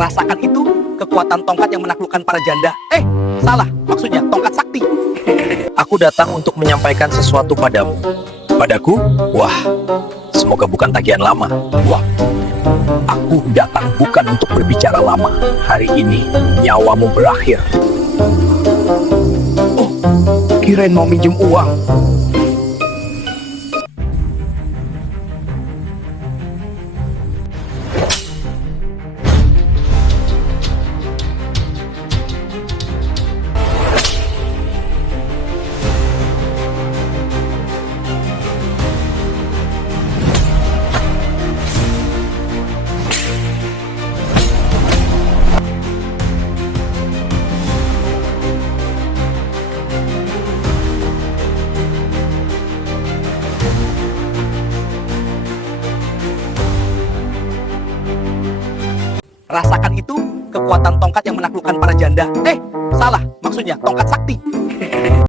Rasakan itu kekuatan tongkat yang menaklukkan para janda. Salah, maksudnya tongkat sakti. Aku datang untuk menyampaikan sesuatu padamu. Padaku? Wah, semoga bukan tagihan lama. Wah, aku datang bukan untuk berbicara lama. Hari ini nyawamu berakhir. Oh, kirain mau minjem uang. Rasakan itu kekuatan tongkat yang menaklukkan para janda. Salah, maksudnya tongkat sakti.